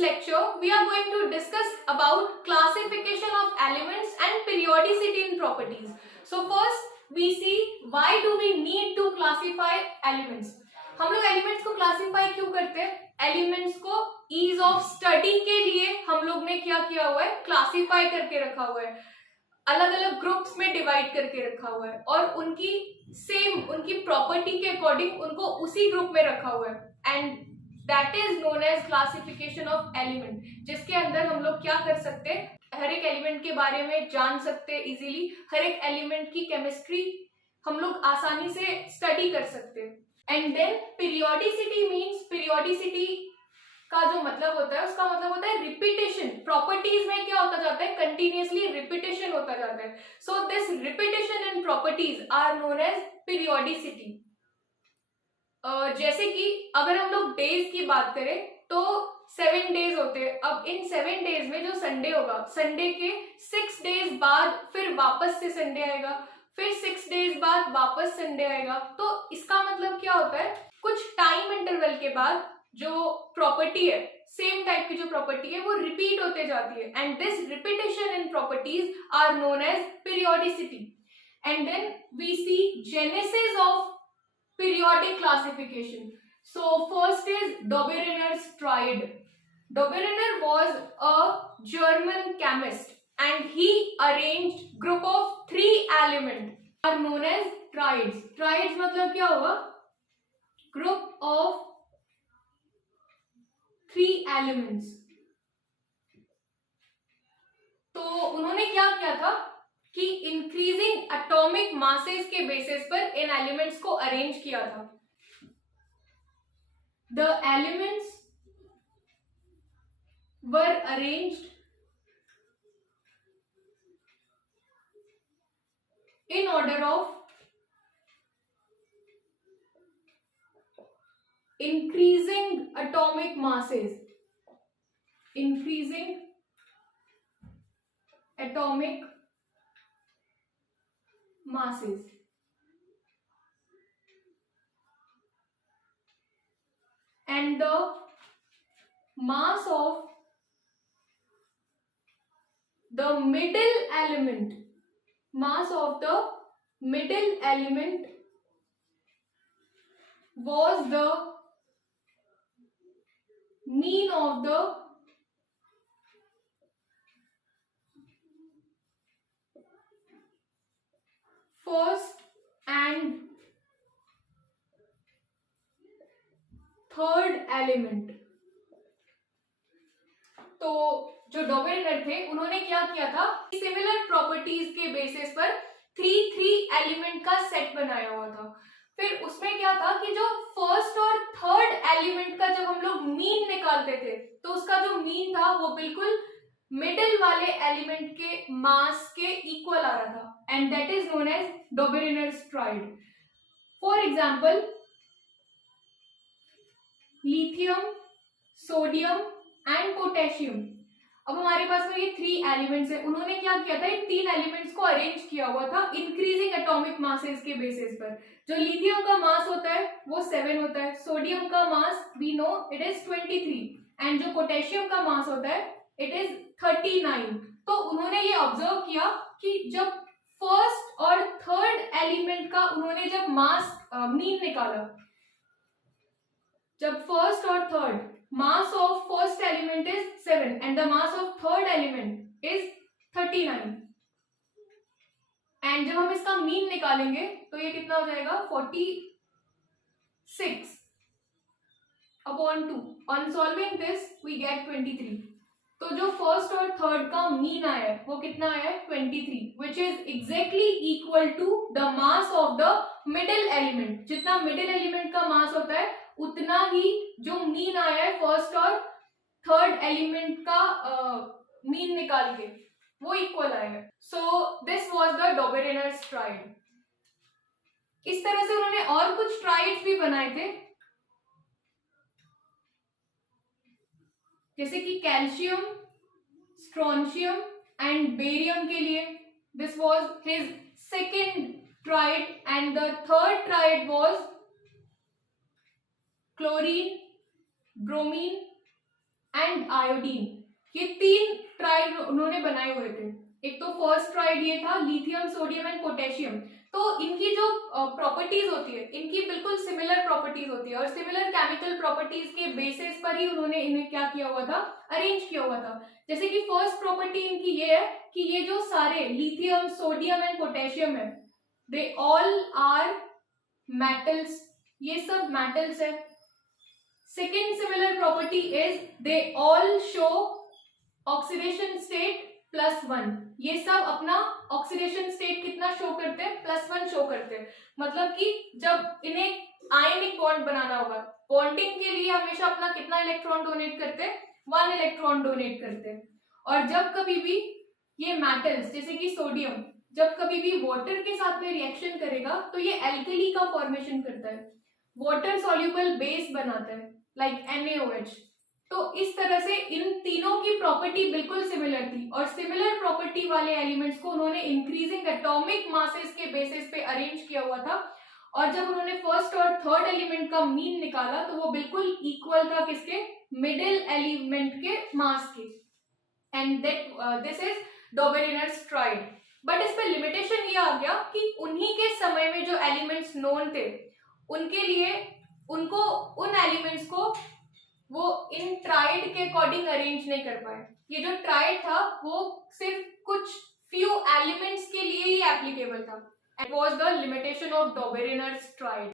lecture, we are going to discuss about classification of elements and periodicity in properties. So first, we see why do we need to classify elements. हम लोग elements को classify क्यों करते हैं? Elements को ease of study के लिए हम लोग ने क्या किया हुआ है, क्लासिफाई करके रखा हुआ है, अलग अलग ग्रुप्स में डिवाइड करके रखा हुआ है और उनकी प्रॉपर्टी के अकॉर्डिंग उनको उसी ग्रुप में रखा हुआ है and that is known as classification of element, जिसके अंदर हम लोग क्या कर सकते हैं, हर एक एलिमेंट के बारे में जान सकते हैं इजीली, हर एक एलिमेंट की केमिस्ट्री हम लोग आसानी से स्टडी कर सकते हैं. And then periodicity means, periodicity का जो मतलब होता है उसका मतलब होता है रिपीटेशन. प्रॉपर्टीज में क्या होता जाता है, कंटिन्यूअसली रिपीटेशन होता जाता है. So this repetition in properties are known as periodicity. जैसे कि अगर हम लोग डेज की बात करें तो 7 डेज होते हैं. अब इन 7 डेज में जो संडे होगा, संडे के 6 डेज बाद फिर वापस से संडे आएगा, फिर 6 डेज बाद वापस संडे आएगा. तो इसका मतलब क्या होता है, कुछ टाइम इंटरवल के बाद जो प्रॉपर्टी है, सेम टाइप की जो प्रॉपर्टी है वो रिपीट होते जाती है and this repetition in properties are known as periodicity. And then we see genesis of periodic classification. So first is Dobereiner's triad. Dobereiner was a German chemist and he arranged group of 3 elements are known as triads. Triads मतलब क्या होगा, group of 3 elements. तो उन्होंने क्या किया था कि increasing atomic masses के बेसिस पर इन एलिमेंट्स को अरेंज किया था. The elements were arranged in order of increasing atomic masses, increasing atomic masses. And the mass of the middle element, mass of the middle element was the mean of the first and third element. तो जो डोबेरेनर थे उन्होंने क्या किया था, similar properties के basis पर 3 element का सेट बनाया हुआ था. फिर उसमें क्या था कि जो फर्स्ट और थर्ड एलिमेंट का जब हम लोग मीन निकालते थे तो उसका जो मीन था वो बिल्कुल मिडिल वाले एलिमेंट के मास के इक्वल आ रहा था and that is known as Dobereiner's triad. For example lithium, sodium and potassium. अब हमारे पास में ये 3 एलिमेंट्स है. उन्होंने क्या किया था, इन 3 एलिमेंट्स को अरेंज किया हुआ था इंक्रीजिंग एटॉमिक मासेस के बेसिस पर. जो लिथियम का मास होता है वो 7 होता है, सोडियम का mass we know it is 23 and जो पोटेशियम का मास होता है इट इज 39. तो उन्होंने ये ऑब्जर्व किया कि जब फर्स्ट और थर्ड एलिमेंट का उन्होंने जब मास मीन निकाला, जब फर्स्ट और third mass of first element is 7 and the mass of third element is 39 and जब हम इसका मीन निकालेंगे तो ये कितना हो जाएगा, 46 upon 2. On solving this we get 23. तो जो फर्स्ट और थर्ड का मीन आया है वो कितना आया है, 23, which is exactly equal to the mass of the middle element. जितना मिडिल एलिमेंट का मास होता है उतना ही जो मीन आया है फर्स्ट और थर्ड एलिमेंट का मीन निकाल के वो इक्वल आएगा. So this was the Dobereiner's triad. इस तरह से उन्होंने और कुछ ट्राइड्स भी बनाए थे, जैसे कि कैल्शियम, स्ट्रोंशियम एंड बेरियम के लिए. This was his second triad and the third triad was chlorine, bromine and iodine, ये 3 ट्राइड उन्होंने बनाए हुए थे। एक तो फर्स्ट ट्राइड ये था लिथियम, सोडियम एंड पोटेशियम। तो इनकी जो प्रॉपर्टीज होती है, इनकी बिल्कुल सिमिलर प्रॉपर्टीज होती है और सिमिलर केमिकल प्रॉपर्टीज के बेसिस पर ही उन्होंने इन्हें क्या किया हुआ था, अरेंज किया हुआ था। जैसे कि फर्स्ट प्रॉपर्टी इनकी ये है कि ये जो सारे लिथियम, सोडियम एंड पोटेशियम है, दे ऑल आर मेटल्स, ये सब मेटल्स है। Second similar property is they all show oxidation state +1, ये सब अपना ऑक्सीडेशन स्टेट कितना शो करते हैं, +1 शो करते हैं। मतलब कि जब इन्हें आयनिक बॉन्ड बनाना होगा, बॉन्डिंग के लिए हमेशा अपना कितना इलेक्ट्रॉन डोनेट करते हैं, 1 इलेक्ट्रॉन डोनेट करते हैं। और जब कभी भी ये मेटल्स जैसे कि सोडियम जब कभी भी वाटर के साथ में रिएक्शन करेगा तो ये एल्कली का फॉर्मेशन करता है, वाटर सॉल्युबल बेस बनाता है, लाइक NaOH। तो इस तरह से इन तीनों की प्रॉपर्टी बिल्कुल सिमिलर थी और सिमिलर प्रॉपर्टी वाले एलिमेंट्स को उन्होंने इंक्रीजिंग एटॉमिक मासेस के बेसिस पे अरेंज किया हुआ था। और जब उन्होंने फर्स्ट और थर्ड एलिमेंट का मीन निकाला तो वो बिल्कुल इक्वल था किसके, मिडिल एलिमेंट के मास के। And this is Dobereiner's triad. But इस पे लिमिटेशन ये आ गया कि उन्हीं के समय में जो एलिमेंट्स नोन थे उनके लिए उनको उन एलिमेंट्स को वो इन ट्राइड के अकॉर्डिंग अरेंज नहीं कर पाए। ये जो ट्राइड था वो सिर्फ कुछ फ्यू एलिमेंट्स के लिए ही एप्लीकेबल था। It was the limitation of Dobereiner's tried.